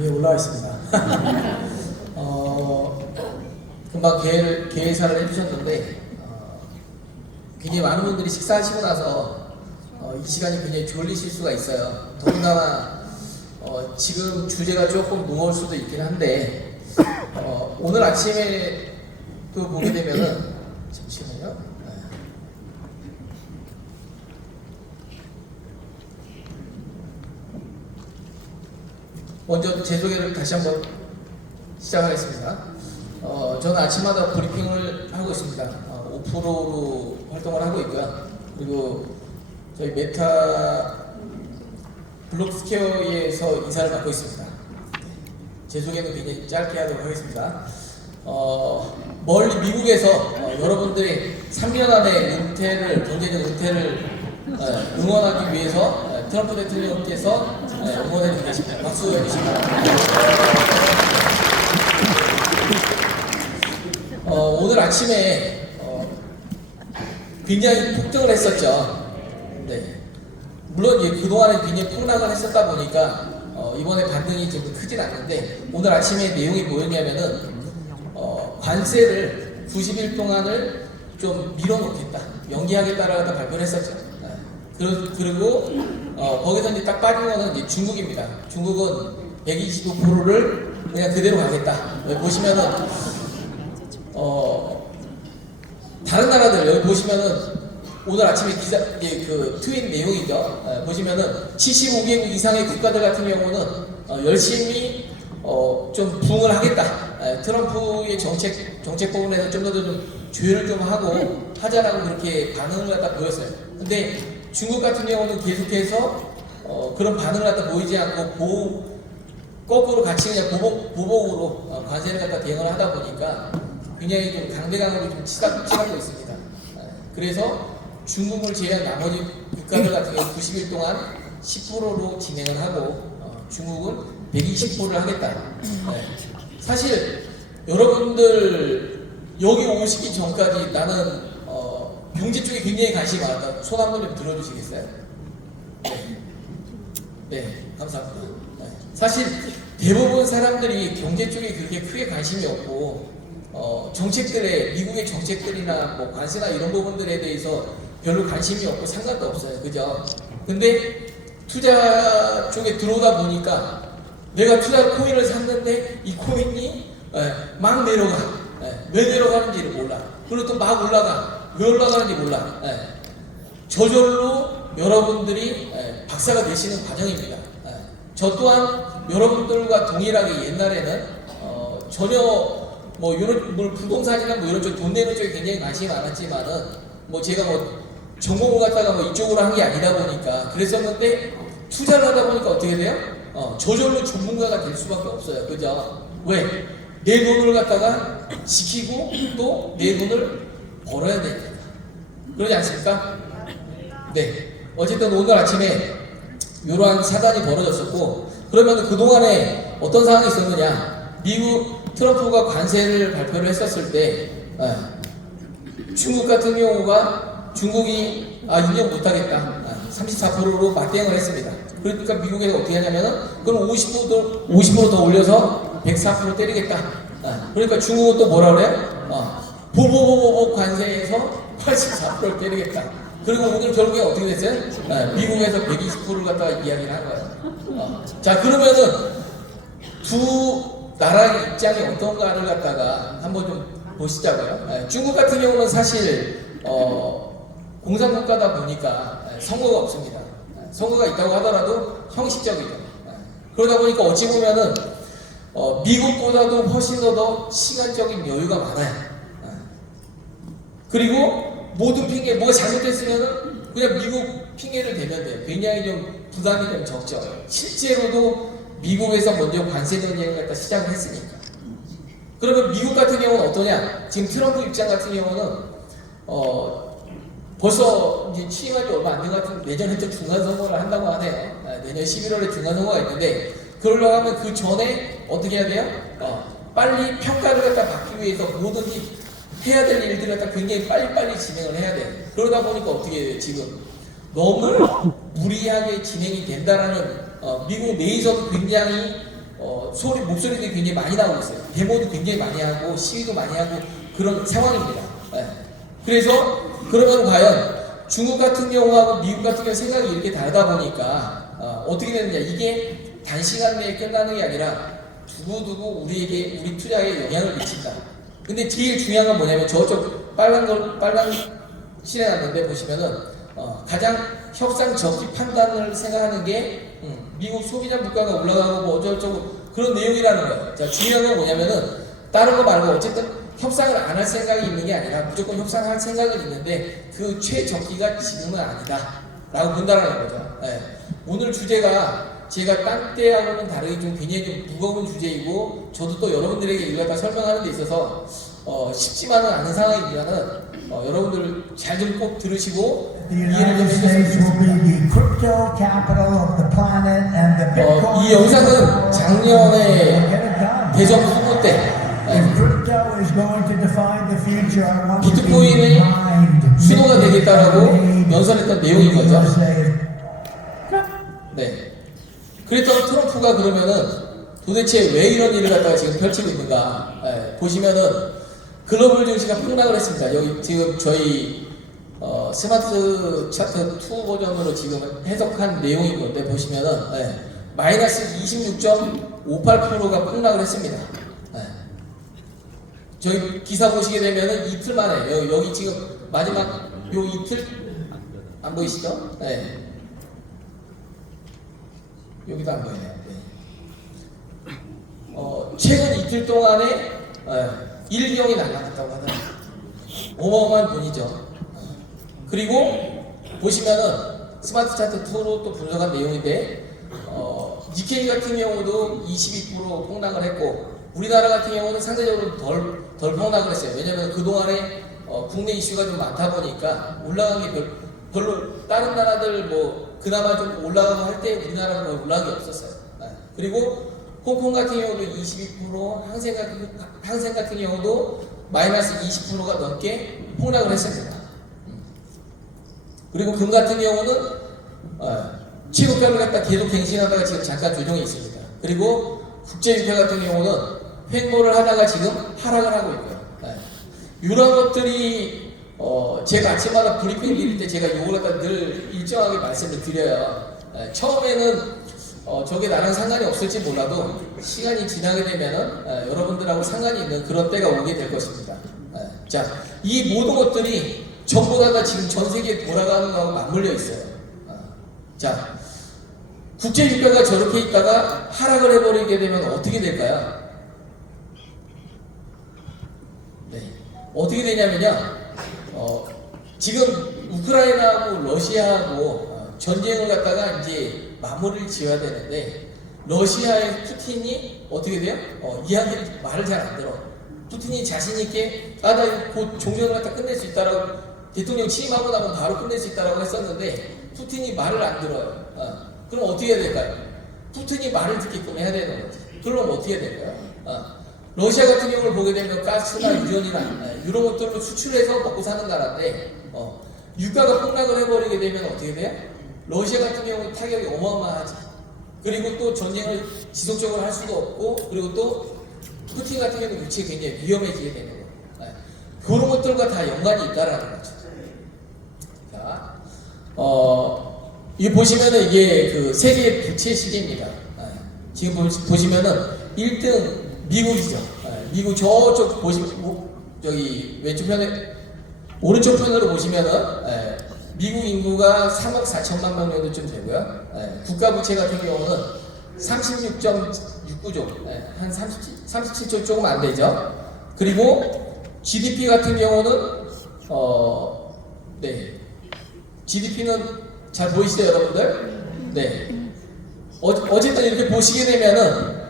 위에 올라와 있습니다. 금방 개회사를 해주셨는데 굉장히 많은 분들이 식사하시고 나서 이 시간이 굉장히 졸리실 수가 있어요. 더군다나 지금 주제가 조금 무거울 수도 있긴 한데 오늘 아침에 또 보게 되면은 잠시만요. 먼저 제 소개를 다시 한번 시작하겠습니다. 저는 아침마다 브리핑을 하고 있습니다. 5%로 활동을 하고 있고요. 그리고 저희 메타 블록스퀘어에서 인사를 맡고 있습니다. 제 소개는 굉장히 짧게 하도록 하겠습니다. 멀리 미국에서 여러분들이 3년 안에 경제적 은퇴를 응원하기 위해서 트럼프 대통령께서 응원해 주고 계십니다. 박수 해주십니다. 오늘 아침에 굉장히 폭등을 했었죠. 네. 물론 그동안에 굉장히 폭락을 했었다 보니까 이번에 반등이 좀 크진 않는데 오늘 아침에 내용이 뭐였냐면은 관세를 90일 동안을 좀 밀어놓겠다, 연기하겠다라고 발표를 했었죠. 그리고 거기서 이제 딱 빠진 거는 이제 중국입니다. 중국은 125%를 그냥 그대로 가겠다. 여기 보시면은 다른 나라들 여기 보시면은 오늘 아침에 그 트윗 내용이죠. 보시면은 75개국 이상의 국가들 같은 경우는 열심히 좀 부응을 하겠다. 트럼프의 정책 부분에서 좀 더 좀 조율을 좀 하고 하자라고 그렇게 반응을 갖다 보였어요. 근데 중국 같은 경우는 계속해서 그런 반응을 갖다 보이지 않고 거꾸로 같이 그냥 보복으로 관세를 갖다 대응을 하다 보니까 굉장히 좀 강대강으로 좀 치닫고 있습니다. 그래서 중국을 제외한 나머지 국가들 같은 경우 90일 동안 10%로 진행을 하고 중국은 120%를 하겠다. 사실 여러분들 여기 오시기 전까지 나는 경제 쪽에 굉장히 관심이 많았다. 손 한 번 좀 들어주시겠어요? 네, 감사합니다. 사실 대부분 사람들이 경제 쪽에 그렇게 크게 관심이 없고 미국의 정책들이나 뭐 관세나 이런 부분들에 대해서 별로 관심이 없고 상관도 없어요. 그죠? 근데 투자 쪽에 들어오다 보니까 내가 투자 코인을 샀는데 이 코인이 막 내려가. 왜 내려가는지를 몰라. 그리고 또 막 올라가. 왜 올라가는지 몰라. 저절로 여러분들이 박사가 되시는 과정입니다. 저 또한 여러분들과 동일하게 옛날에는 전혀 뭐 이런 부동산이나 뭐 이런 쪽 돈 내는 쪽에 굉장히 관심이 많았지만은 뭐 제가 뭐 전공을 갖다가 뭐 이쪽으로 한 게 아니다 보니까 그랬었는데 투자를 하다 보니까 어떻게 돼요? 저절로 전문가가 될 수밖에 없어요. 그죠? 왜? 내 돈을 갖다가 지키고 또 내 돈을 벌어야 되니까. 그러지 않습니까? 네. 어쨌든 오늘 아침에 이러한 사단이 벌어졌었고, 그러면 그동안에 어떤 상황이 있었느냐? 미국 트럼프가 관세를 발표를 했었을 때 중국 같은 경우가 중국이 인정 못하겠다. 34%로 맞대응을 했습니다. 그러니까 미국에서 어떻게 하냐면은 그럼 50% 더 올려서 104% 때리겠다. 그러니까 중국은 또 뭐라 그래요? 보복 관세에서 84%를 때리겠다. 그리고 오늘 결국에 어떻게 됐어요? 미국에서 120%를 갖다가 이야기를 한 거예요. 자, 그러면은 두 나라의 입장이 어떤가를 갖다가 한번 좀 보시자고요. 중국 같은 경우는 사실 공산국가다 보니까 선거가 없습니다. 선거가 있다고 하더라도 형식적이죠. 그러다 보니까 어찌 보면은 미국보다도 훨씬 더 시간적인 여유가 많아요. 그리고 모든 핑계, 뭐가 잘못됐으면은 그냥 미국 핑계를 대면 돼요. 굉장히 좀 부담이 좀 적죠. 실제로도 미국에서 먼저 관세 전쟁을 갖다 시작을 했으니까. 그러면 미국 같은 경우는 어떠냐? 지금 트럼프 입장 같은 경우는 벌써 이제 취임한 지 얼마 안 된 것 같은데 내년에 또 중간선거를 한다고 하네요. 내년 11월에 중간선거가 있는데 그러려고 하면 그 전에 어떻게 해야 돼요? 빨리 평가를 갖다 받기 위해서 뭐든지 해야 될 일들을 갖다 굉장히 빨리빨리 진행을 해야 돼. 그러다 보니까 어떻게 해요? 지금 너무 무리하게 진행이 된다라는 미국 내에서도 굉장히 소리 목소리도 굉장히 많이 나오고 있어요. 데모도 굉장히 많이 하고 시위도 많이 하고 그런 상황입니다. 예. 그래서 그러면 과연 중국 같은 경우하고 미국 같은 경우 생각이 이렇게 다르다 보니까 어떻게 되느냐, 이게 단시간 내에 끝나는 게 아니라 두고두고 우리 투자에 영향을 미친다. 근데 제일 중요한 건 뭐냐면 저쪽 빨간 실해놨는데 보시면은 가장 협상 적기 판단을 생각하는 게 미국 소비자 물가가 올라가고 뭐 어쩌고저쩌고 그런 내용이라는 거예요. 자, 중요한 건 뭐냐면은 다른 거 말고 어쨌든 협상을 안 할 생각이 있는 게 아니라 무조건 협상할 생각은 있는데 그 최적기가 지금은 아니다 라고 본다라는 거죠. 네. 오늘 주제가 제가 딴 때하고는 다르게 좀 굉장히 좀 무거운 주제이고 저도 또 여러분들에게 이걸 다 설명하는 데 있어서 쉽지만은 않은 상황이지만은 여러분들 잘 좀 꼭 들으시고 이해를 좀 해주셨으면 좋겠습니다. 이 영상은 작년에 대선 후보 때 비트코인의 수도가 되겠다라고 연설했던 내용인 거죠. 네. 그랬던 트럼프가 그러면은 도대체 왜 이런 일을 갖다가 지금 펼치고 있는가? 보시면은 글로벌 증시가 폭락을 했습니다. 여기 지금 저희 스마트 차트 2 버전으로 지금 해석한 내용인 건데 보시면은 마이너스 26.58%가 폭락을 했습니다. 저희 기사 보시게 되면은 이틀 만에 여기 지금 마지막 요 이틀 안 보이시죠? 네. 여기도 안 보이네요. 네. 최근 이틀 동안에 1경이 날라갔다고 하더라고요. 어마어마한 돈이죠. 그리고 보시면은 스마트 차트 2로 또 분석한 내용인데 니케이 같은 경우도 22% 폭락을 했고 우리나라 같은 경우는 상대적으로 덜 폭락을 했어요. 왜냐면 그동안에 국내 이슈가 좀 많다 보니까 올라간 게 별로 다른 나라들 뭐 그나마 좀 올라가고 할 때 우리나라는 거의 올라간 게 없었어요. 그리고 홍콩 같은 경우도 22%, 항생 같은 경우도 마이너스 20%가 넘게 폭락을 했습니다. 그리고 금 같은 경우는 최고가를 갖다 계속 갱신하다가 지금 잠깐 조정이 있습니다. 그리고 국제유가 같은 경우는 횡보를 하다가 지금 하락을 하고 있고요. 이런 것들이 제가 아침마다 브리핑 드릴 때 제가 이걸 갖다 늘 일정하게 말씀을 드려요. 처음에는 저게 나랑 상관이 없을지 몰라도 시간이 지나게 되면은 여러분들하고 상관이 있는 그런 때가 오게 될 것입니다. 자, 이 모든 것들이 전부 다 지금 전 세계에 돌아가는 거하고 맞물려 있어요. 자, 국제유가가 저렇게 있다가 하락을 해버리게 되면 어떻게 될까요? 네, 어떻게 되냐면요. 지금 우크라이나하고 러시아하고 전쟁을 갖다가 이제 마무리를 지어야 되는데 러시아의 푸틴이 어떻게 돼요? 이야기를 말을 잘 안 들어. 푸틴이 자신 있게 나 곧 종전을 갖다 끝낼 수 있다라고 대통령 취임하고 나면 바로 끝낼 수 있다라고 했었는데 푸틴이 말을 안 들어요. 그럼 어떻게 해야 될까요? 푸틴이 말을 듣게끔 해야 되는 거지. 그럼 어떻게 해야 될까요? 러시아 같은 경우를 보게 되면 가스나 유전이나 이런 것들로 수출해서 먹고 사는 나라인데 유가가 폭락을 해버리게 되면 어떻게 돼요? 러시아 같은 경우는 타격이 어마어마하지. 그리고 또 전쟁을 지속적으로 할 수도 없고 그리고 또 푸틴 같은 경우는 위치가 굉장히 위험해지게 되는 거예요. 그런 것들과 다 연관이 있다라는 거죠. 자, 이 보시면은 이게 그 세계 부채 시계입니다. 지금 보시면은 1등 미국이죠. 미국 저쪽 저기 왼쪽 편에 오른쪽 편으로 보시면은 미국 인구가 3억 4천만 명 정도쯤 되고요. 국가 부채 같은 경우는 36.69조, 한 37조 조금 안 되죠. 그리고 GDP 같은 경우는 네, GDP는 잘 보이시죠, 여러분들? 네. 어쨌든 이렇게 보시게 되면은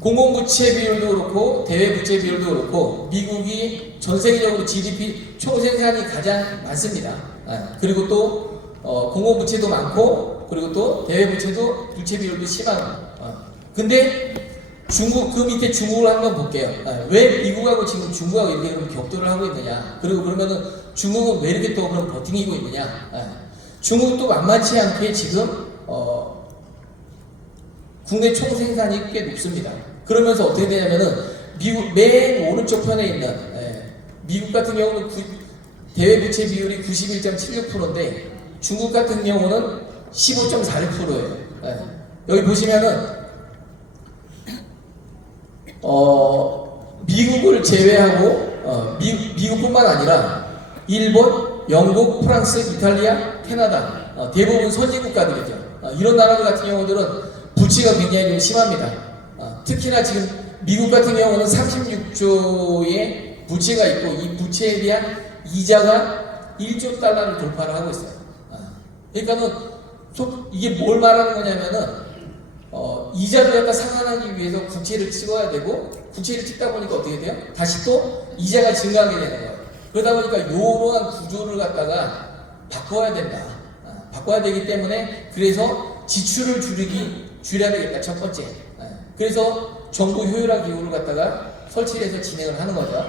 공공부채 비율도 그렇고 대외부채 비율도 그렇고 미국이 전 세계적으로 GDP 총생산이 가장 많습니다. 그리고 또 공공부채도 많고 그리고 또 대외부채도 부채 비율도 심하고. 근데 중국 그 밑에 중국을 한번 볼게요. 왜 미국하고 지금 중국하고 이렇게 그럼 격돌을 하고 있느냐? 그리고 그러면은 중국은 왜 이렇게 또 그럼 버티고 있느냐? 중국도 만만치 않게 지금 국내 총생산이 꽤 높습니다. 그러면서 어떻게 되냐면은 미국 맨 오른쪽 편에 있는 미국 같은 경우는 대외 부채 비율이 91.76%인데 중국 같은 경우는 15.46%예요. 여기 보시면은 미국을 제외하고 미국뿐만 아니라 일본, 영국, 프랑스, 이탈리아, 캐나다 대부분 선진 국가들이죠. 이런 나라들 같은 경우들은 부채가 굉장히 좀 심합니다. 특히나 지금 미국 같은 경우는 36조의 부채가 있고 이 부채에 대한 이자가 1조 달러를 돌파를 하고 있어요. 그러니까는 이게 뭘 말하는 거냐면은 이자를 갖다 상환하기 위해서 국채를 찍어야 되고 국채를 찍다 보니까 어떻게 돼요? 다시 또 이자가 증가하게 되는 거예요. 그러다 보니까 이러한 구조를 갖다가 바꿔야 된다. 바꿔야 되기 때문에 그래서 지출을 줄여야 되겠다. 첫 번째. 그래서 정부 효율화 기구를 갖다가 설치해서 진행을 하는 거죠.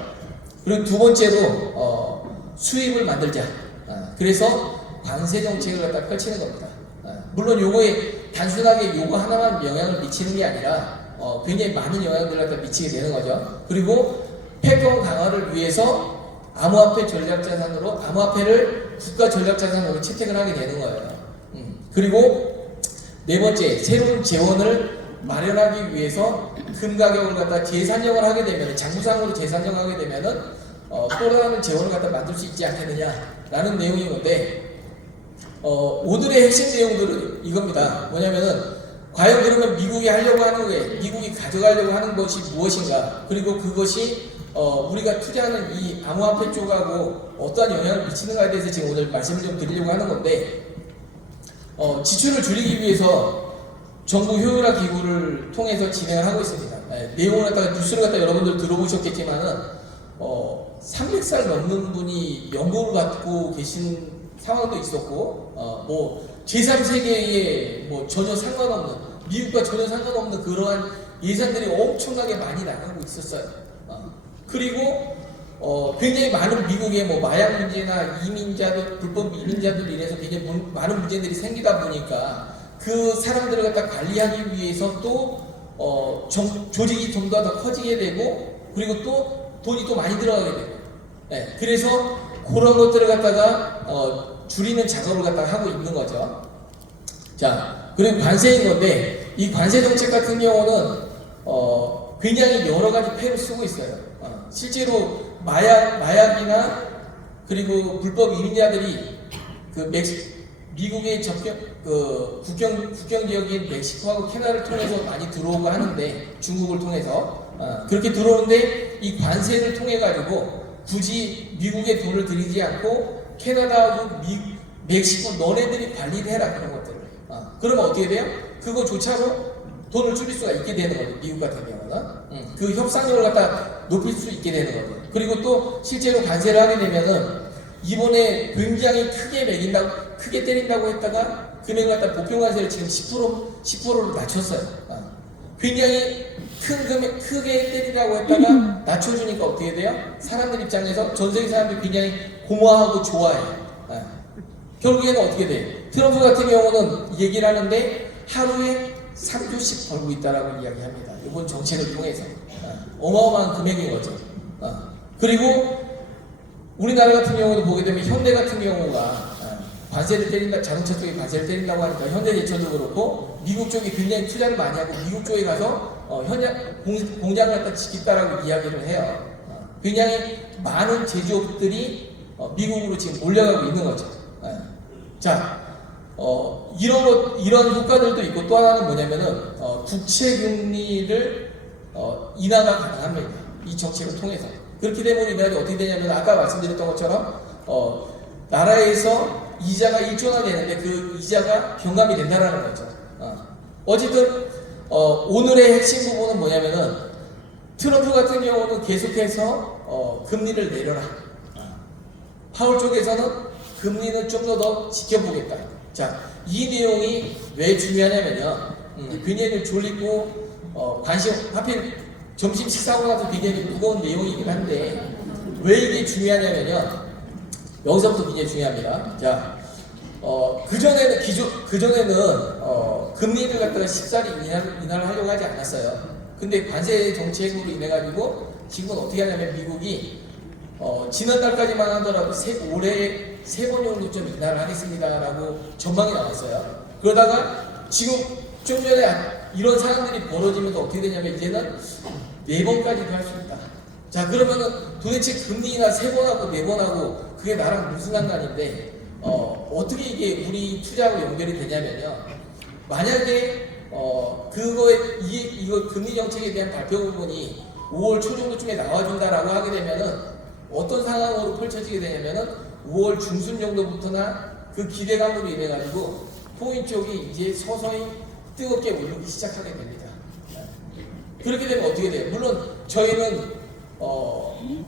그리고 두 번째로 수입을 만들자. 그래서 관세 정책을 갖다 펼치는 겁니다. 물론 요거에 단순하게 요거 하나만 영향을 미치는 게 아니라 굉장히 많은 영향들을 갖다 미치게 되는 거죠. 그리고 패권 강화를 위해서 암호화폐 전략자산으로 암호화폐를 국가 전략자산으로 채택을 하게 되는 거예요. 그리고 네 번째, 새로운 재원을 마련하기 위해서 금 가격을 갖다 재산정을 하게 되면 장부상으로 재산정하게 되면은 또 다른 재원을 갖다 만들 수 있지 않겠느냐라는 내용인 건데 오늘의 핵심 내용들은 이겁니다. 뭐냐면은 과연 그러면 미국이 하려고 하는 게 미국이 가져가려고 하는 것이 무엇인가? 그리고 그것이 우리가 투자하는 이 암호화폐 쪽하고 어떠한 영향을 미치는가에 대해서 지금 오늘 말씀을 좀 드리려고 하는 건데 지출을 줄이기 위해서 정부 효율화 기구를 통해서 진행을 하고 있습니다. 내용을 갖다가 뉴스를 갖다 여러분들 들어보셨겠지만은 300살 넘는 분이 연금을 받고 계신 상황도 있었고 뭐 제3세계에 뭐 전혀 상관없는 미국과 전혀 상관없는 그러한 예산들이 엄청나게 많이 나가고 있었어요. 그리고 굉장히 많은 미국의 뭐 마약 문제나 이민자들 불법 이민자들 이래서 굉장히 많은 문제들이 생기다 보니까 그 사람들을 갖다 관리하기 위해서 또 조직이 좀 더 커지게 되고 그리고 또 돈이 또 많이 들어가게 되고 그래서 그런 것들을 갖다가 줄이는 작업을 갖다가 하고 있는 거죠. 자, 그리고 관세인 건데 이 관세 정책 같은 경우는 굉장히 여러 가지 패를 쓰고 있어요. 실제로 마약이나 그리고 불법 이민자들이 미국의 국경 지역인 멕시코하고 캐나다를 통해서 많이 들어오고 하는데 중국을 통해서 그렇게 들어오는데 이 관세를 통해 가지고 굳이 미국에 돈을 들이지 않고 캐나다하고 멕시코 너네들이 관리를 해라 그런 것들을 그러면 어떻게 돼요? 그거조차도 돈을 줄일 수가 있게 되는 거죠. 미국 같은 경우는 그 협상력을 갖다 높일 수 있게 되는 거죠. 그리고 또 실제로 관세를 하게 되면은 이번에 굉장히 크게 때린다고 했다가 금액을 갖다 보편관세를 지금 10%로 낮췄어요. 굉장히 큰 금액 크게 때리라고 했다가 낮춰주니까 어떻게 돼요? 사람들 입장에서 전 세계 사람들이 굉장히 고마워하고 좋아해요. 결국에는 어떻게 돼요? 트럼프 같은 경우는 얘기를 하는데 하루에 3조씩 벌고 있다라고 이야기합니다. 이번 정책을 통해서 어마어마한 금액인 거죠. 그리고 우리나라 같은 경우도 보게 되면 현대 같은 경우가 관세를 때린다, 자동차 쪽에 관세를 때린다고 하니까 현대제철도 그렇고 미국 쪽이 굉장히 투자를 많이 하고 미국 쪽에 가서 공장을 갖다 짓겠다라고 이야기를 해요. 굉장히 많은 제조업들이 미국으로 지금 몰려가고 있는 거죠. 자, 이런 효과들도 있고 또 하나는 뭐냐면은 국채 금리를 인하가 가능합니다. 이 정책을 통해서. 그렇게 되면 우리나라가 어떻게 되냐면 아까 말씀드렸던 것처럼 나라에서 이자가 1조나 되는데 그 이자가 경감이 된다라는 거죠. 어쨌든 오늘의 핵심 부분은 뭐냐면은 트럼프 같은 경우는 계속해서 금리를 내려라. 파월 쪽에서는 금리는 좀 더 지켜보겠다. 자, 이 내용이 왜 중요하냐면요. 굉장히 졸리고 관심 하필 점심 식사하고 나서 굉장히 무거운 내용이긴 한데 왜 이게 중요하냐면요. 여기서부터 굉장히 중요합니다. 자, 그전에는 금리를 갖다가 쉽사리 인하를 하려고 하지 않았어요. 근데 관세 정책으로 인해 가지고 지금은 어떻게 하냐면 미국이 지난달까지만 하더라도 올해 3번 정도쯤 인하를 하겠습니다라고 전망이 나왔어요. 그러다가 지금 좀 전에 이런 상황들이 벌어지면서 어떻게 되냐면 이제는 4번까지도 할 수 있다. 자, 그러면은 도대체 금리나 3번하고 4번하고 그게 나랑 무슨 상관인데 어떻게 이게 우리 투자하고 연결이 되냐면요. 만약에 이거 금리 정책에 대한 발표 부분이 5월 초 정도쯤에 나와준다라고 하게 되면은 어떤 상황으로 펼쳐지게 되냐면은 5월 중순 정도부터나 그 기대감으로 인해 가지고 코인 쪽이 이제 서서히 뜨겁게 오르기 시작하게 됩니다. 그렇게 되면 어떻게 돼요? 물론 저희는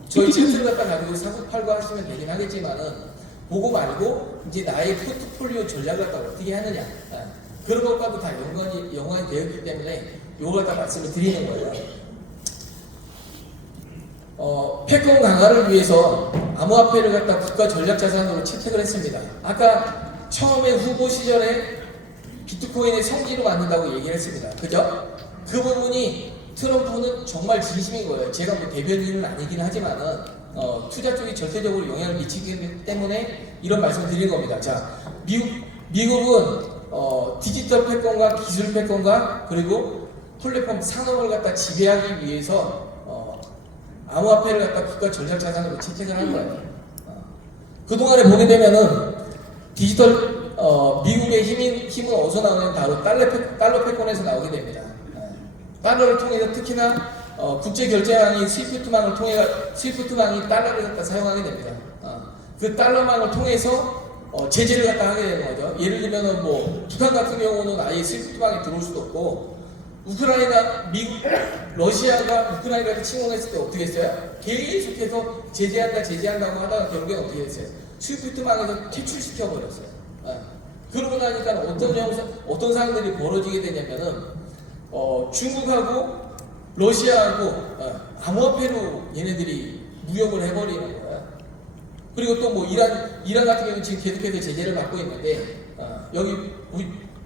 저희 채트를 갖다 가지고 사고 팔고 하시면 되긴 하겠지만은 보고 말고 이제 나의 포트폴리오 전략을 갖다 어떻게 하느냐 그런 것과도 다 연관이 되어 있기 때문에 요걸 갖다 말씀을 드리는 거예요. 패권 강화를 위해서 암호화폐를 갖다 국가 전략 자산으로 채택을 했습니다. 아까 처음에 후보 시절에 비트코인의 성지로 만든다고 얘기를 했습니다. 그죠? 그 부분이 트럼프는 정말 진심인 거예요. 제가 뭐 대변인은 아니긴 하지만은 투자 쪽이 절대적으로 영향을 미치기 때문에 이런 말씀을 드리는 겁니다. 자, 미국은 디지털 패권과 기술 패권과 그리고 플랫폼 산업을 갖다 지배하기 위해서 암호화폐를 갖다 국가 전략 자산으로 채택을 한 거예요. 그동안에 보게 되면은 디지털 미국의 힘은 어디서 나오냐면 바로 달러 패권에서 나오게 됩니다. 달러를 통해서 특히나 국제 결제망인 스위프트망이 달러를 갖다 사용하게 됩니다. 그 달러망을 통해서 제재를 갖다 하게 되는 거죠. 예를 들면은 뭐 북한 같은 경우는 아예 스위프트망에 들어올 수도 없고 러시아가 우크라이나를 침공했을 때 어떻게 했어요? 계속해서 제재한다고 하다가 결국엔 어떻게 했어요? 스위프트망에서 퇴출시켜 버렸어요. 그러고 나니까 어떤 상황들이 벌어지게 되냐면은 중국하고 러시아하고 암호화폐로 얘네들이 무역을 해버리는 거예요. 그리고 또 뭐 이란 같은 경우는 지금 계속해서 제재를 받고 있는데 여기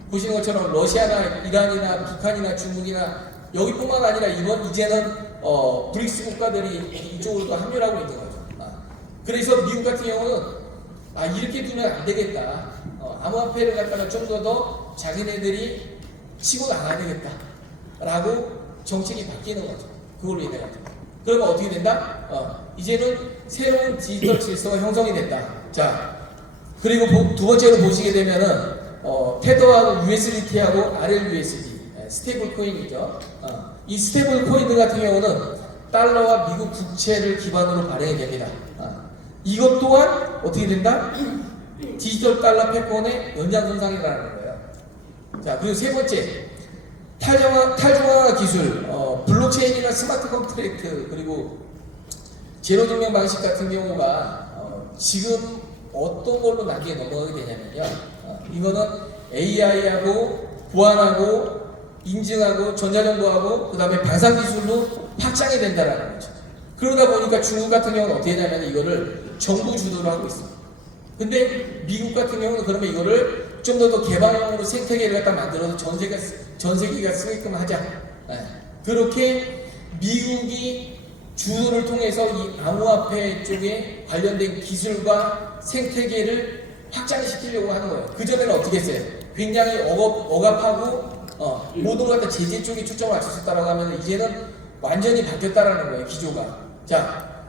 보시는 것처럼 러시아나 이란이나 북한이나 중국이나 여기뿐만 아니라 이제는 브릭스 국가들이 이쪽으로도 합류를 하고 있는 거죠. 그래서 미국 같은 경우는 이렇게 두면 안 되겠다. 암호화폐를 갖다가 좀 더 자기네들이 치고 나가야 되겠다. 라고 정책이 바뀌는 거죠. 그걸로 인해 가지고. 그러면 어떻게 된다? 이제는 새로운 디지털 질서가 형성이 된다. 자, 그리고 두 번째로 보시게 되면은 테더하고 USDT하고 RLUSD 스테이블 코인이죠. 이 스테이블 코인 같은 경우는 달러와 미국 국채를 기반으로 발행이 됩니다. 이것 또한 어떻게 된다? 디지털 달러 패권의 연장선상이라는 거예요. 자, 그리고 세 번째 탈중앙화 기술, 블록체인이나 스마트 컨트랙트 그리고 제로 증명 방식 같은 경우가 지금 어떤 걸로 나중에 넘어가게 되냐면요. 이거는 AI하고 보안하고 인증하고 전자정보하고 그 다음에 방산 기술로 확장이 된다라는 거죠. 그러다 보니까 중국 같은 경우는 어떻게 하냐면 이거를 정부 주도로 하고 있습니다. 근데 미국 같은 경우는 그러면 이거를 좀 더 개방형으로 생태계를 갖다 만들어서 전 세계가 쓰게끔 하자. 그렇게 미국이 주도를 통해서 이 암호화폐 쪽에 관련된 기술과 생태계를 확장시키려고 하는 거예요. 그전에는 어떻게 했어요? 굉장히 억압하고 모든 걸 갖다 제재 쪽에 초점을 맞췄었다라고 하면 이제는 완전히 바뀌었다라는 거예요. 기조가. 자,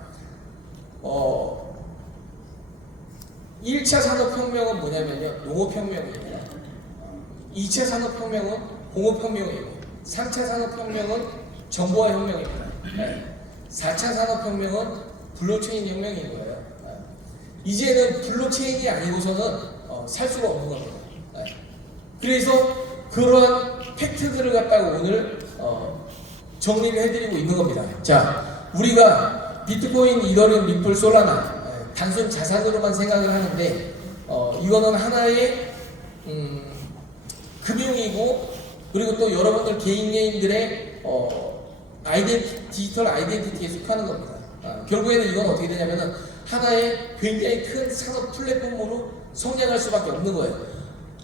1차 산업혁명은 뭐냐면요. 농업혁명이에요. 2차 산업혁명은 공업혁명이고 3차 산업혁명은 정보화 혁명입니다. 4차 산업혁명은 블록체인 혁명인 거예요. 이제는 블록체인이 아니고서는 살 수가 없는 겁니다. 그래서 그러한 팩트들을 갖다가 오늘 정리를 해드리고 있는 겁니다. 자, 우리가 비트코인, 이더리움, 리플, 솔라나 단순 자산으로만 생각을 하는데 이거는 하나의 금융이고 그리고 또 여러분들 개인들의 디지털 아이덴티티에 속하는 겁니다. 결국에는 이건 어떻게 되냐면은 하나의 굉장히 큰 산업 플랫폼으로 성장할 수밖에 없는 거예요.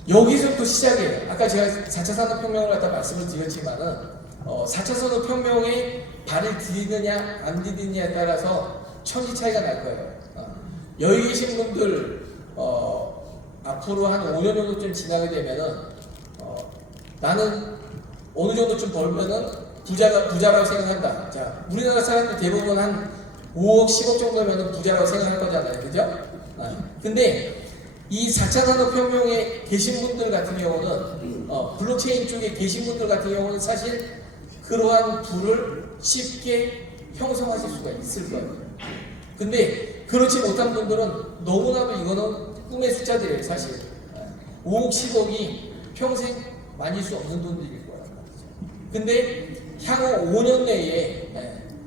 여기서부터 시작이에요. 아까 제가 4차 산업혁명을 갖다 말씀을 드렸지만은 4차 산업혁명에 발을 디디느냐 안 디디느냐에 따라서 천지 차이가 날 거예요. 여기 계신 분들 앞으로 한 5년 정도쯤 지나게 되면은 나는 어느 정도쯤 벌면은 부자라고 생각한다. 자, 우리나라 사람들 대부분 한 5억, 10억 정도면은 부자라고 생각할 거잖아요. 그죠? 근데 이 4차 산업혁명에 계신 분들 같은 경우는 블록체인 쪽에 계신 분들 같은 경우는 사실 그러한 부를 쉽게 형성하실 수가 있을 거예요. 근데 그렇지 못한 분들은 너무나도 이거는 꿈의 숫자들이에요. 사실 5억, 10억이 평생 만질 수 없는 돈들일 거란 말이죠. 근데 향후 5년 내에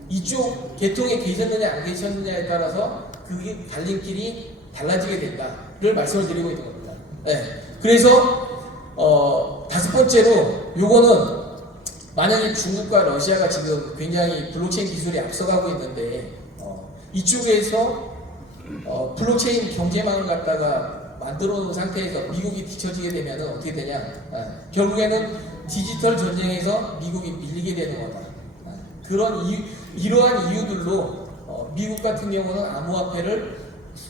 이쪽 계통에 계셨느냐 안 계셨느냐에 따라서 그게 달림길이 달라지게 된다를 말씀을 드리고 있는 겁니다. 그래서 다섯 번째로 요거는 만약에 중국과 러시아가 지금 굉장히 블록체인 기술이 앞서가고 있는데 이쪽에서 블록체인 경제망을 갖다가 만들어 놓은 상태에서 미국이 뒤처지게 되면 어떻게 되냐? 결국에는 디지털 전쟁에서 미국이 밀리게 되는 거다. 이러한 이유들로 미국 같은 경우는 암호화폐를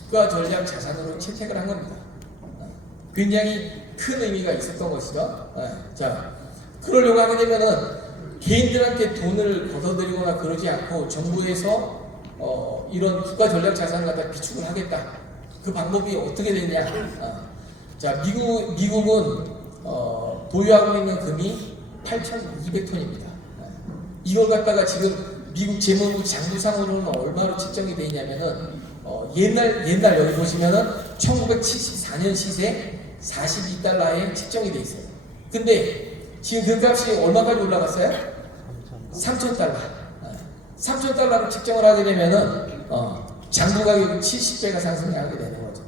국가 전략 자산으로 채택을 한 겁니다. 굉장히 큰 의미가 있었던 것이죠. 자, 그러려고 하게 되면은 개인들한테 돈을 걷어들이거나 그러지 않고 정부에서 이런 국가 전략 자산을 갖다 비축을 하겠다. 그 방법이 어떻게 되냐? 자, 미국은 보유하고 있는 금이 8,200톤입니다. 이걸 갖다가 지금 미국 재무부 장부상으로는 얼마로 책정이 되어 있냐면은 옛날 여기 보시면은 1974년 시세 42달러에 책정이 되어 있어요. 근데 지금 그 값이 얼마까지 올라갔어요? 3,000달러. 3,000달러로 책정을 하게 되면은 장부 가격이 70배가 상승하게 되는 거죠.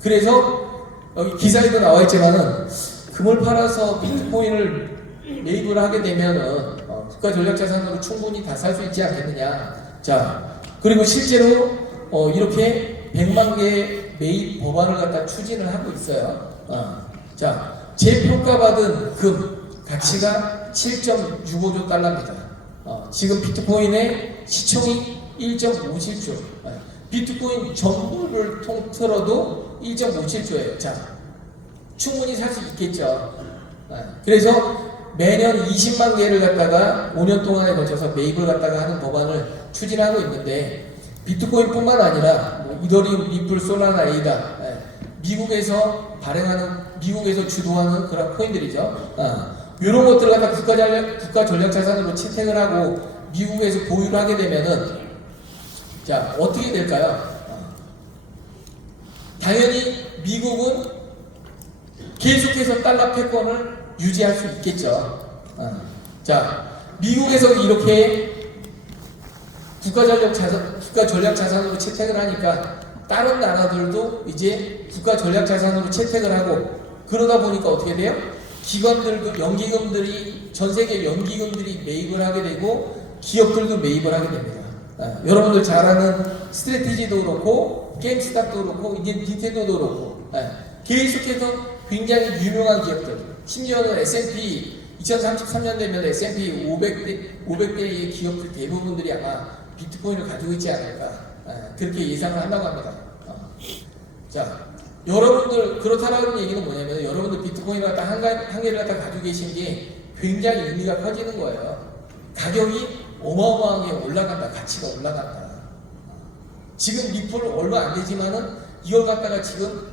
그래서 여기 기사에도 나와 있지만은 금을 팔아서 비트코인을 매입을 하게 되면은 국가 전략 자산으로 충분히 다 살 수 있지 않겠느냐. 자, 그리고 실제로 이렇게 100만 개의 매입 법안을 갖다 추진을 하고 있어요. 자, 재평가받은 금 가치가 7.65조 달러입니다. 지금 비트코인의 시총이 1.57조. 비트코인 전부를 통틀어도 1.57조예요. 자, 충분히 살 수 있겠죠. 그래서 매년 20만 개를 갖다가 5년 동안에 걸쳐서 매입을 갖다가 하는 법안을 추진하고 있는데 비트코인뿐만 아니라 이더리움, 리플, 솔라나, 에이다 미국에서 주도하는 그런 코인들이죠. 이런 것들을 갖다 국가 전략 자산으로 채택을 하고 미국에서 보유를 하게 되면은 자, 어떻게 될까요? 당연히 미국은 계속해서 달러 패권을 유지할 수 있겠죠. 자, 미국에서 이렇게 국가 전략 자산으로 채택을 하니까 다른 나라들도 이제 국가 전략 자산으로 채택을 하고 그러다 보니까 어떻게 돼요? 기관들도 전 세계 연기금들이 매입을 하게 되고 기업들도 매입을 하게 됩니다. 여러분들 잘 아는 스트레티지도 그렇고 게임스탑도 그렇고 이제 닌텐도도 그렇고 계속해서 굉장히 유명한 기업들 심지어는 S&P 2033년 되면 S&P 500대의 기업들 대부분들이 아마 비트코인을 가지고 있지 않을까 그렇게 예상을 한다고 합니다. 자, 여러분들 그렇다라는 얘기는 뭐냐면 여러분들 비트코인을 갖다 한 개를 갖다 가지고 계신 게 굉장히 의미가 커지는 거예요. 가격이 어마어마하게 올라간다. 가치가 올라간다. 지금 리플 얼마 안 되지만은 이걸 갖다가 지금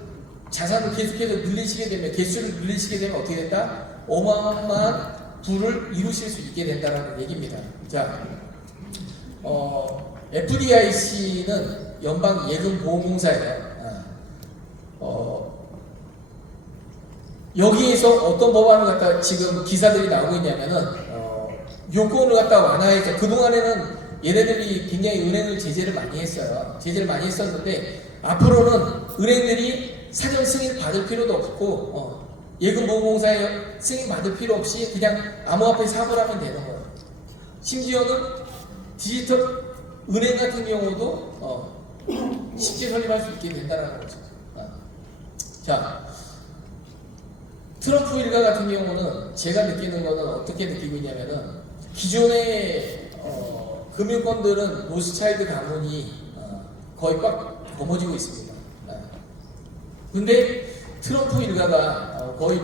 자산을 계속해서 늘리시게 되면 개수를 늘리시게 되면 어떻게 된다? 어마어마한 부를 이루실 수 있게 된다라는 얘기입니다. 자, FDIC는 연방 예금 보험공사예요. 여기에서 어떤 법안을 갖다 지금 기사들이 나오고 있냐면은 요건을 갖다 완화해서 그동안에는 얘네들이 굉장히 은행을 제재를 많이 했어요. 제재를 많이 했었는데 앞으로는 은행들이 사전 승인 받을 필요도 없고 예금보험공사에 승인 받을 필요 없이 그냥 암호화폐 사업을 하면 되는 거예요. 심지어는 디지털 은행 같은 경우도 쉽게 설립할 수 있게 된다는 거죠. 자, 트럼프 일가 같은 경우는 제가 느끼는 거는 어떻게 느끼고 있냐면은 기존의 금융권들은 로스차일드 가문이 거의 꽉 거머쥐고 있습니다. 근데 트럼프 일가가 거의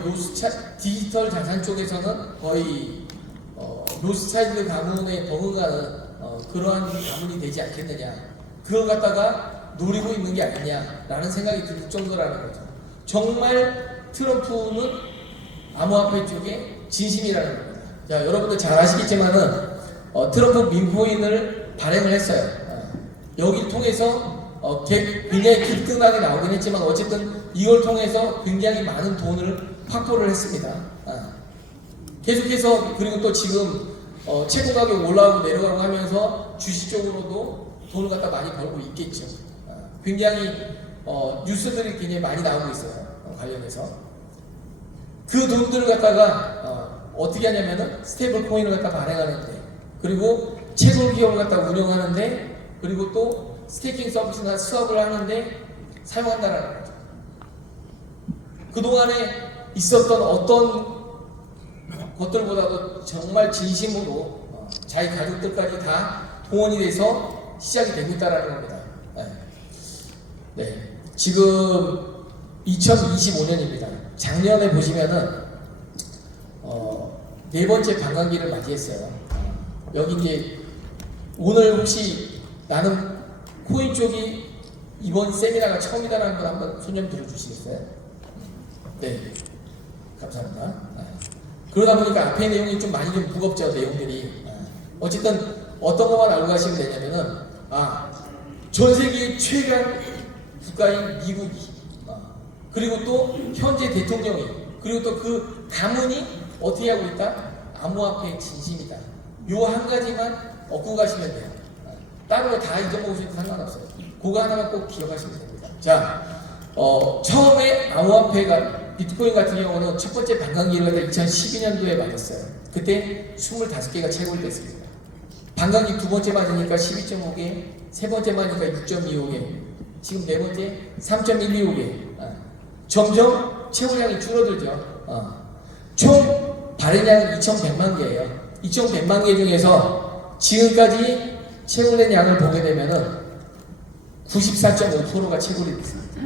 디지털 자산 쪽에서는 거의 로스차일드 가문에 버금가는 그러한 가문이 되지 않겠느냐, 그걸 갖다가 노리고 있는 게 아니냐라는 생각이 들 정도라는 거죠. 정말 트럼프는 암호화폐 쪽에 진심이라는 겁니다. 자, 여러분들 잘 아시겠지만은 트럼프 민코인을 발행을 했어요. 여기를 통해서 굉장히 기특하게 나오긴 했지만 어쨌든 이걸 통해서 굉장히 많은 돈을 확보를 했습니다. 계속해서, 그리고 또 지금 채권 가격 올라오고 내려가고 하면서 주식 쪽으로도 돈을 갖다 많이 벌고 있겠죠. 굉장히 뉴스들이 굉장히 많이 나오고 있어요. 관련해서 그 돈들을 갖다가 어떻게 하냐면은 스테이블 코인을 갖다 발행하는데, 그리고 채권 기업을 갖다 운영하는데, 그리고 또 스테이킹 서비스나 수업을 하는데 사용한다라는 거죠. 그동안에 있었던 어떤 것들보다도 정말 진심으로 자기 가족들까지 다 동원이 돼서 시작이 되고 있다는 겁니다. 네. 지금 2025년입니다. 작년에 보시면은 네 번째 반감기를 맞이했어요. 여기 이제 오늘 혹시 나는 코인 쪽이 이번 세미나가 처음이다라는 분 한번 손 좀 들어주시겠어요? 네, 감사합니다. 그러다 보니까 앞에 내용이 좀 많이 좀 무겁죠, 내용들이. 어쨌든 어떤 것만 알고 가시면 되냐면은 전 세계 최강 국가인 미국이, 그리고 또 현재 대통령이, 그리고 또 그 가문이 어떻게 하고 있다? 암호화폐의 진심이다. 요 한 가지만 얻고 가시면 돼요. 따로 다 잊어먹으셔도 상관없어요. 그거 하나만 꼭 기억하시면 됩니다. 자, 처음에 암호화폐가, 비트코인 같은 경우는 첫 번째 반감기를 2012년도에 맞았어요. 그때 25개가 채굴 됐습니다. 반감기 두 번째 맞으니까 12.5개, 세 번째 맞으니까 6.25개, 지금 네 번째 3.125개. 점점 채굴량이 줄어들죠. 총 발행량은 2,100만 개예요. 2,100만 개 중에서 지금까지 채굴된 양을 보게 되면은 94.5%가 채굴이 됐습니다.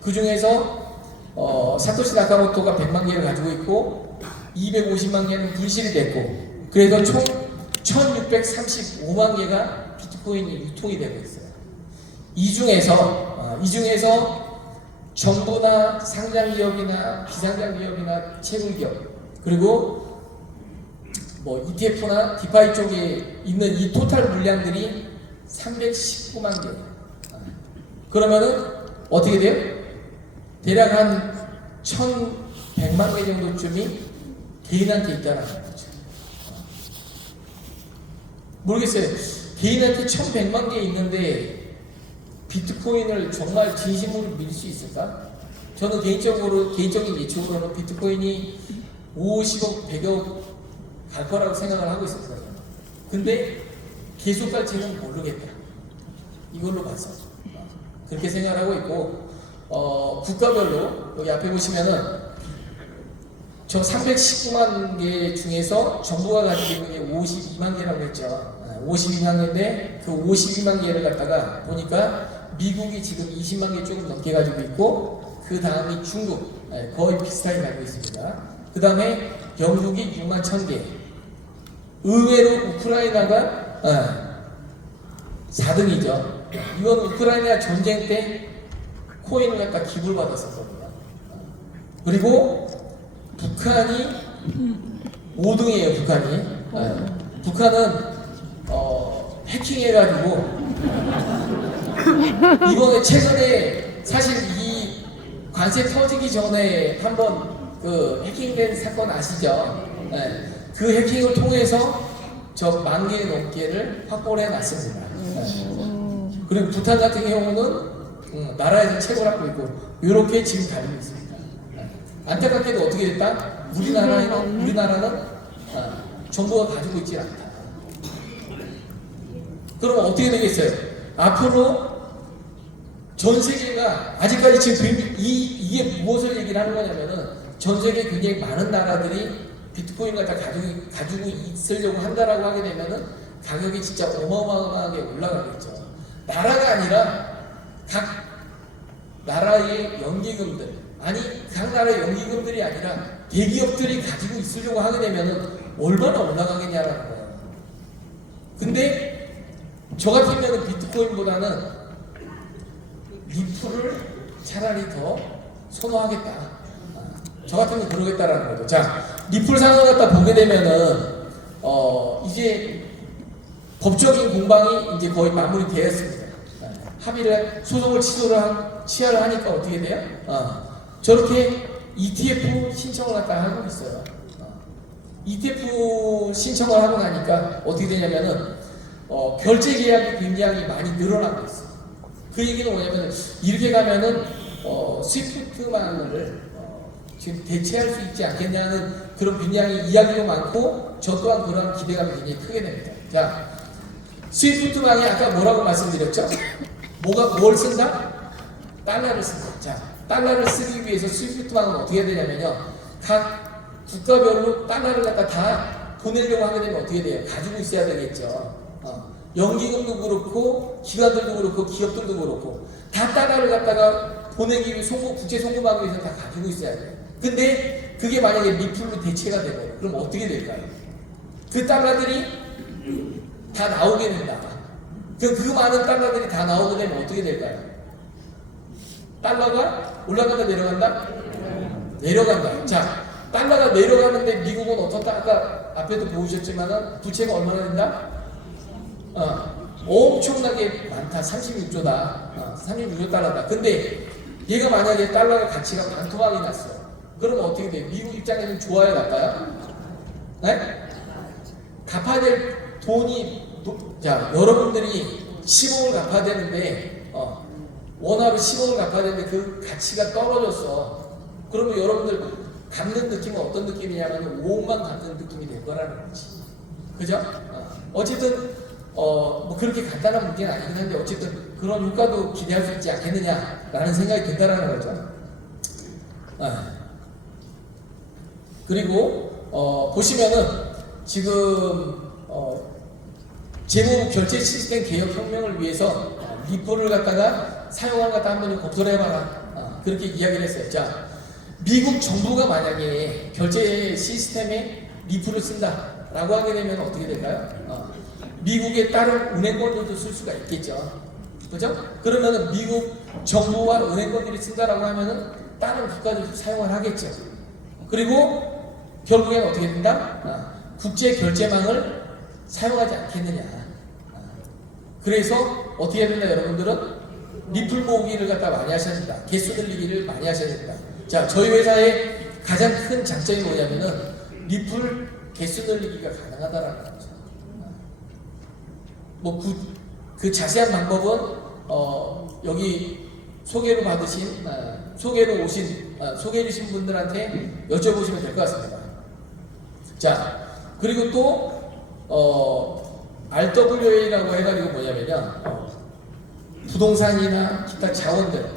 그 중에서 사토시 나카모토가 100만 개를 가지고 있고 250만 개는 분실이 됐고, 그래서 총 1,635만 개가 비트코인이 유통이 되고 있어요. 이 중에서 정부나 상장기업이나 비상장기업이나 채굴기업, 그리고 뭐 ETF나 디파이 쪽에 있는 이 토탈 물량들이 319만 개. 그러면은 어떻게 돼요? 대략 한 1,100만 개 정도쯤이 개인한테 있다는 거죠. 모르겠어요. 개인한테 1,100만 개 있는데 비트코인을 정말 진심으로 믿을 수 있을까? 저는 개인적인 예측으로는 비트코인이 50억, 100억 갈 거라고 생각을 하고 있었어요. 근데 계속 갈지는 모르겠다. 이걸로 봤어. 그렇게 생각을 하고 있고, 국가별로 여기 앞에 보시면은 저 319만 개 중에서 정부가 가지고 있는 게 52만 개라고 했죠. 52만 개인데 그 52만 개를 갖다가 보니까 미국이 지금 20만 개 조금 넘게 가지고 있고, 그 다음이 중국 거의 비슷하게 가지고 있습니다. 그 다음에 영국이 6만 1,000개. 의외로 우크라이나가 4등이죠. 이건 우크라이나 전쟁 때 코인을 갖다 기부를 받았었거든요. 그리고 북한이 5등이에요. 북한은 해킹해가지고 이번에 최근에 사실 이 관세 터지기 전에 한번 그 해킹된 사건 아시죠? 그 해킹을 통해서 저 10,000개 넘게를 확보를 해놨습니다. 그리고 부탄 같은 경우는 나라에서 채굴하고 있고, 이렇게 지금 다니고 있습니다. 안타깝게도 어떻게 됐다? 우리나라는 정부가 가지고 있지 않다. 그럼 어떻게 되겠어요? 앞으로 전 세계가 아직까지 지금 이게 무엇을 얘기를 하는 거냐면은 전 세계 굉장히 많은 나라들이 비트코인을 다 가지고 있으려고 한다라고 하게 되면은 가격이 진짜 어마어마하게 올라가겠죠. 나라가 아니라 각 나라의 연기금들, 아니 각 나라의 연기금들이 아니라 대기업들이 가지고 있으려고 하게 되면은 얼마나 올라가겠냐라는 거예요. 근데 저 같으면 비트코인보다는 리플을 차라리 더 선호하겠다. 저 같으면 그러겠다라는 거죠. 자, 리플 상황을 갖다 보게 되면은 이제 법적인 공방이 이제 거의 마무리되었습니다. 합의를 소송을 취하를 하니까 어떻게 돼요? 저렇게 ETF 신청을 갖다 하고 있어요. ETF 신청을 하고 나니까 어떻게 되냐면은 결제 계약이 굉장히 많이 늘어나고 있어요. 그 얘기는 뭐냐면 이렇게 가면은 스위프트만을 지금 대체할 수 있지 않겠냐는 그런 굉장히 이야기도 많고 저 또한 그런 기대감이 굉장히 크게 됩니다. 자, 스위프트만이 아까 뭐라고 말씀드렸죠? 뭘 쓴다? 달러를 쓴다. 자, 달러를 쓰기 위해서 스위프트만은 어떻게 해야 되냐면요, 각 국가별로 달러를 갖다 다 보내려고 하게 되면 어떻게 돼요? 가지고 있어야 되겠죠. 연기금도 그렇고 기관들도 그렇고 기업들도 그렇고 다 달러를 갖다가 보내기 위해 국제 송금하기 위해서 다 가지고 있어야 돼요. 근데 그게 만약에 리플로 대체가 되면 그럼 어떻게 될까요? 그 달러들이 다 나오게 된다. 그 많은 달러들이 다 나오게 되면 어떻게 될까요? 달러가 올라간다 내려간다? 내려간다. 자, 달러가 내려가는데 미국은 어떻다? 아까 앞에도 보셨지만은 부채가 얼마나 된다? 엄청나게 많다. 36조다. 36조 달러다. 근데 얘가 만약에 달러가 가치가 반토막이 났어. 그러면 어떻게 돼? 미국 입장에는 좋아요, 나빠요? 네? 갚아야 될 돈이, 자, 여러분들이 10억을 갚아야 되는데, 원화로 10억을 갚아야 되는데 그 가치가 떨어졌어. 그러면 여러분들 갚는 느낌은 어떤 느낌이냐면 5억만 갚는 느낌이 될 거라는 거지. 그죠? 어쨌든, 뭐 그렇게 간단한 문제는 아니긴 한데 어쨌든 그런 효과도 기대할 수 있지 않겠느냐라는 생각이 든다는 거죠. 그리고 보시면은 지금 재무 결제 시스템 개혁 혁명을 위해서 리플을 갖다가 사용하는 것 갖다 한번 검토를 해봐라. 그렇게 이야기를 했어요. 자, 미국 정부가 만약에 결제 시스템에 리플을 쓴다라고 하게 되면 어떻게 될까요? 미국의 다른 은행권들도 쓸 수가 있겠죠. 그죠? 그러면은 미국 정부와 은행권들이 쓴다라고 하면은 다른 국가들도 사용을 하겠죠. 그리고 결국엔 어떻게 된다? 국제 결제망을 사용하지 않겠느냐. 그래서 어떻게 해야 된다, 여러분들은? 리플 모으기를 갖다 많이 하셔야 된다. 개수 늘리기를 많이 하셔야 된다. 자, 저희 회사의 가장 큰 장점이 뭐냐면은 리플 개수 늘리기가 가능하다라는 거죠. 뭐 그 자세한 방법은 여기 소개로 받으신 소개로 소개해 주신 분들한테 여쭤보시면 될 것 같습니다. 자, 그리고 또 RWA라고 해가지고 뭐냐면요, 부동산이나 기타 자원들,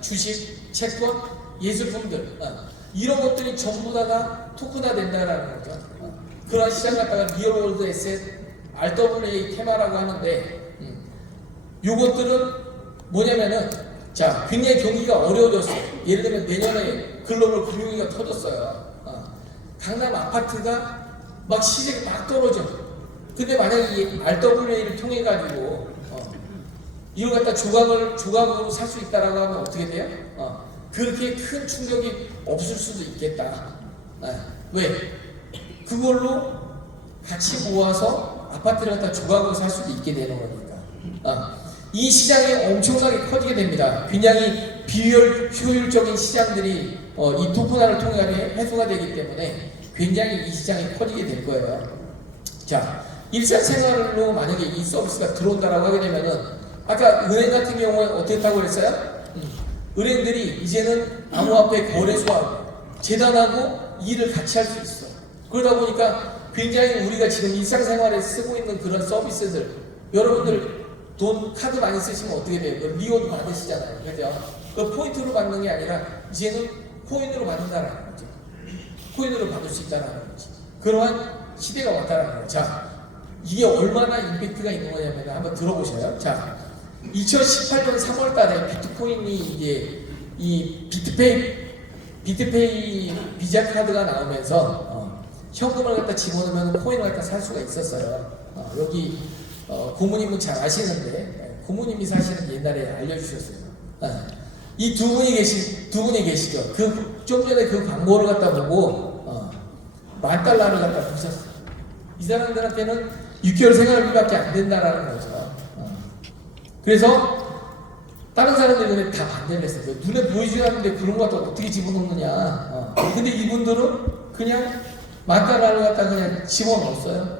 주식, 채권, 예술품들, 이런 것들이 전부 다가 토큰화 된다라는 거죠. 그런 시장 갖다가 리얼월드 에셋 RWA 테마라고 하는데, 요것들은 뭐냐면은, 자, 굉장히 경기가 어려워졌어요. 예를 들면 내년에 글로벌 금융위기가 터졌어요. 강남 아파트가 막 시세가 막 떨어져. 근데 만약에 이 RWA를 통해 가지고 이걸 갖다 조각으로 살 수 있다라고 하면 어떻게 돼요? 그렇게 큰 충격이 없을 수도 있겠다. 왜? 그걸로 같이 모아서 아파트를 갖다 조각으로 살 수도 있게 되는 거니까. 이 시장이 엄청나게 커지게 됩니다. 굉장히 비효율적인 시장들이 이 토큰화를 통해 해소가 되기 때문에 굉장히 이 시장이 커지게 될 거예요. 자, 일상생활로 만약에 이 서비스가 들어온다라고 하게 되면은, 아까 은행 같은 경우에 어떻게 했다고 그랬어요? 은행들이 이제는 암호화폐 거래소하고 재단하고 일을 같이 할 수 있어. 그러다 보니까 굉장히 우리가 지금 일상생활에 쓰고 있는 그런 서비스들, 여러분들 돈 카드 많이 쓰시면 어떻게 돼요? 그 리워드 받으시잖아요. 그죠? 그 포인트로 받는 게 아니라 이제는 코인으로 받는다는 거죠. 코인으로 받을 수 있다는 거지. 그러한 시대가 왔다는 거예요. 자, 이게 얼마나 임팩트가 있는 거냐면 한번 들어보셔요. 자, 2018년 3월 달에 비트코인이 이제 이 비트페이 비자 카드가 나오면서 현금을 갖다 집어넣으면 코인을 갖다 살 수가 있었어요. 여기 고모님은 잘 아시는데 고모님이 사실은 옛날에 알려주셨어요. 이 두 분이 계시죠. 좀 전에 그 광고를 갖다 보고 $10,000를 갖다 보셨어요. 이 사람들한테는 6개월 생활비밖에 안 된다라는 거죠. 그래서 다른 사람들은 다 반대를 했어요. 눈에 보이지 않는데 그런 거 갖다 어떻게 집어넣느냐. 근데 이분들은 그냥 $10,000를 갖다 그냥 집어넣었어요.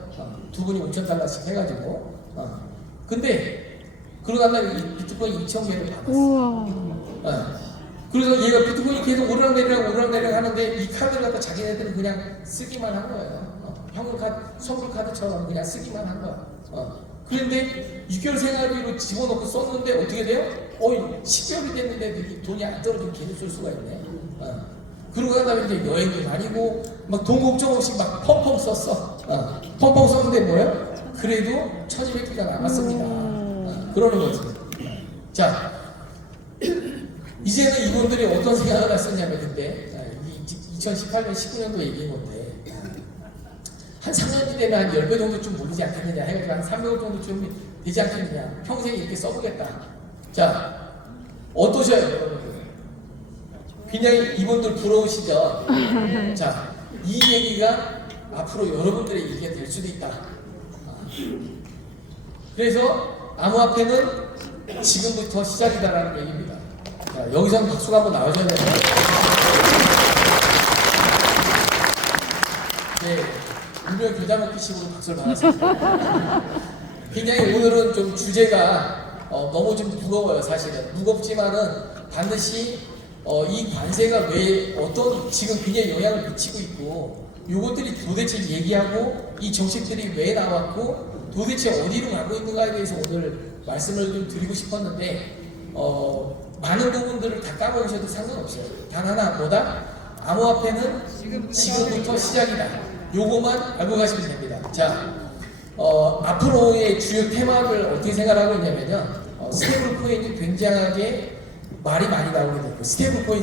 두 분이 $5,000씩 해가지고. 근데 그러고 난 다음에 비트코인 2,000개를 받았어요. 그래서 얘가 비트코인이 계속 오르락내리락 하는데 이 카드를 갖다 자기네들은 그냥 쓰기만 한 거예요. 현금 카드, 선불 카드처럼 그냥 쓰기만 한 거야. 그런데 6개월 생활비로 집어넣고 썼는데 어떻게 돼요? 10개월이 됐는데 돈이 안 떨어지면 계속 쓸 수가 있네. 그러고 난 다음에 이제 여행도 다니고 막 돈 걱정 없이 막 펑펑 썼어. 펑펑 썼는데 뭐예요? 그래도 1,200개가 남았습니다. 그러는 거지. 자, 이제는 이분들이 어떤 생각을 했었냐면 그때 2018년 19년도 얘기인 건데 한 3년 뒤 되면 한 10배 정도쯤 오르지 않겠느냐 해가지고 한 300원 정도쯤 되지 않겠느냐, 평생 이렇게 써보겠다. 자, 어떠셔요 여러분들? 굉장히 이분들 부러우시죠? 자, 이 얘기가 앞으로 여러분들의 얘기가 될 수도 있다. 그래서 암호화폐는 지금부터 시작이다라는 얘기입니다. 자, 여기서는 박수가 한번 나와줘야 되나요? 네, 운명 교자 먹기식으로 박수를 받았습니다. 굉장히 오늘은 좀 주제가 너무 좀 무거워요. 사실은 무겁지만은 반드시 이 관세가 왜 어떤 지금 굉장히 영향을 미치고 있고 요것들이 도대체 얘기하고 이 정책들이 왜 나왔고 도대체 어디로 가고 있는가에 대해서 오늘 말씀을 좀 드리고 싶었는데 많은 부분들을 다 까먹으셔도 상관없어요. 단 하나 뭐다? 암호화폐는 지금부터 시작이다. 요거만 알고 가시면 됩니다. 자, 앞으로의 주요 테마를 어떻게 생각하고 있냐면요. 스테이블 코인이 굉장하게 말이 많이 나오게 되고 스테이블 코인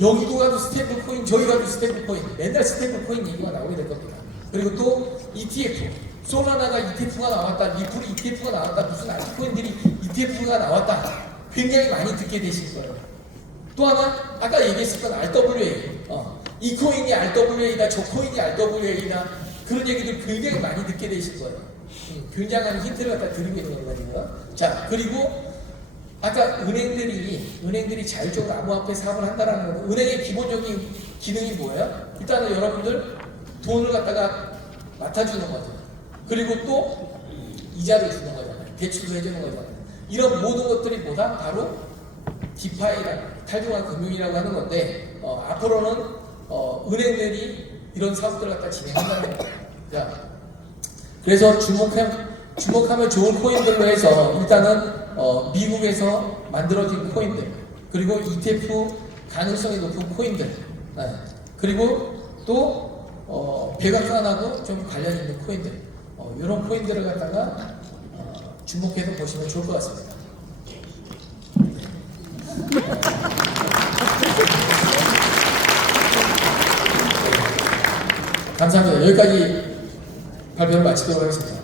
여기도 가도 스테이블 코인 저기 가도 스테이블 코인 맨날 스테이블 코인 얘기가 나오게 될 겁니다. 그리고 또 ETF 솔라나가 ETF가 나왔다, 리플이 ETF가 나왔다, 무슨 알트코인들이 ETF가 나왔다 굉장히 많이 듣게 되실 거예요. 또 하나 아까 얘기했었던 RWA 이 코인이 RWA다 저 코인이 RWA다 그런 얘기들 굉장히 많이 듣게 되실 거예요. 굉장한 힌트를 갖다 드리고 있는 거거든요. 자, 그리고 아까 은행들이 자율적으로 암호화폐 사업을 한다라는 거. 은행의 기본적인 기능이 뭐예요? 일단은 여러분들 돈을 갖다가 맡아주는 거죠. 그리고 또 이자를 주는 거잖아요. 대출을 해주는 거잖아요. 이런 모든 것들이 뭐다? 바로 디파이라고 탈중앙 금융이라고 하는 건데 앞으로는 은행들이 이런 사업들을 갖다 진행한다는 거예요. 자, 그래서 주목하면 좋은 코인들로 해서 일단은 미국에서 만들어진 코인들 그리고 ETF 가능성이 높은 코인들 그리고 또 백악관하고 좀 관련 있는 코인들 이런 코인들을 갖다가 주목해서 보시면 좋을 것 같습니다. 감사합니다. 여기까지 발표를 마치도록 하겠습니다.